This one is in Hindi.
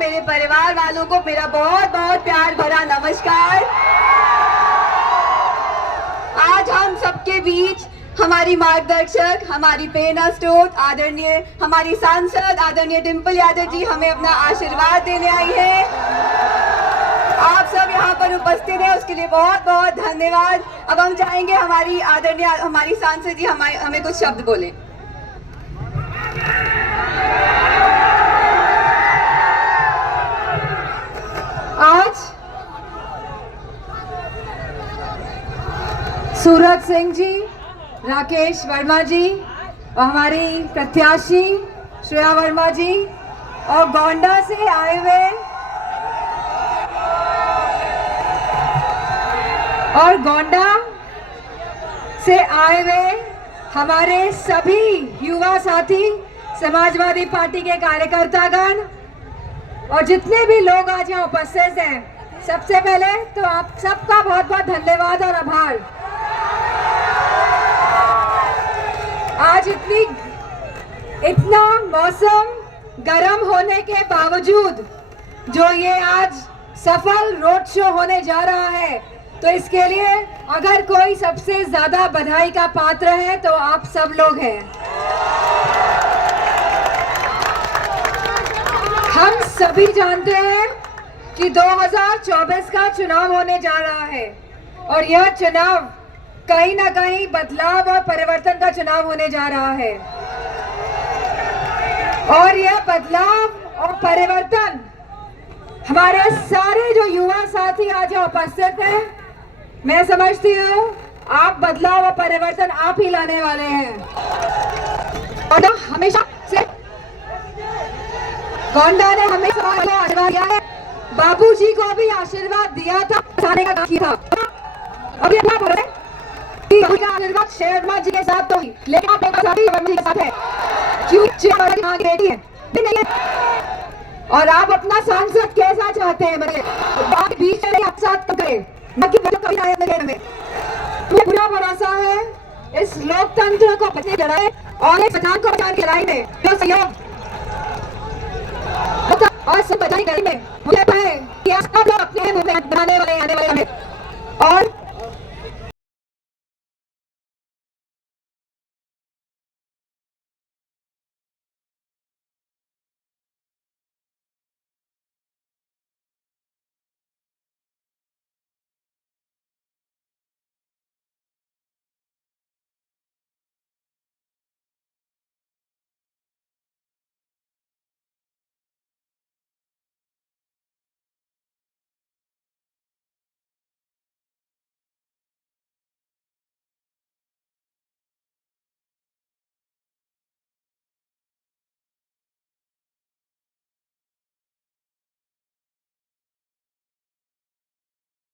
मेरे परिवार वालों को मेरा बहुत बहुत प्यार भरा नमस्कार। आज हम सबके बीच हमारी मार्गदर्शक, हमारी प्रेरणा स्रोत आदरणीय हमारी सांसद आदरणीय डिंपल यादव जी हमें अपना आशीर्वाद देने आई है। आप सब यहाँ पर उपस्थित हैं उसके लिए बहुत बहुत धन्यवाद। अब हम चाहेंगे हमारी आदरणीय हमारी सांसद जी हमें कुछ शब्द बोले। आज सूरज सिंह जी, राकेश वर्मा जी और हमारी प्रत्याशी श्रेया वर्मा जी और गोंडा से आए हुए हमारे सभी युवा साथी, समाजवादी पार्टी के कार्यकर्तागण और जितने भी लोग आज यहाँ उपस्थित हैं, सबसे पहले तो आप सबका बहुत बहुत धन्यवाद और आभार। आज इतना मौसम गर्म होने के बावजूद जो ये आज सफल रोड शो होने जा रहा है, तो इसके लिए अगर कोई सबसे ज्यादा बधाई का पात्र है तो आप सब लोग हैं। हम सभी जानते हैं कि 2024 का चुनाव होने जा रहा है और यह चुनाव कहीं ना कहीं बदलाव और परिवर्तन का चुनाव होने जा रहा है। और यह बदलाव और परिवर्तन हमारे सारे जो युवा साथी आज यहाँ उपस्थित हैं, मैं समझती हूँ आप बदलाव और परिवर्तन आप ही लाने वाले हैं। और हमेशा से गोंडा ने हमेशा आशीर्वाद दिया है, बाबूजी को भी आशीर्वाद दिया था, खाने का किया था। अब ये बोल रहे कि आशीर्वाद शर्मा जी के साथ तो ही, लेकिन आप लोग सभी वर्मा जी के साथ है, क्यों यहाँ बेटी है नहीं है। और आप अपना सांसद कैसा चाहते हैं, मतलब बीच में आप साथ करें, बाकी कभी आए में मुझे पूरा भरोसा है इस लोकतंत्र को बचाने की लड़ाई और इस संविधान को बचाने की लड़ाई में जो सहयोग और सब बचाने की लड़ाई में मुझे है कि आप लोग अपने मुंह में बनाने वाले आने वाले हैं। और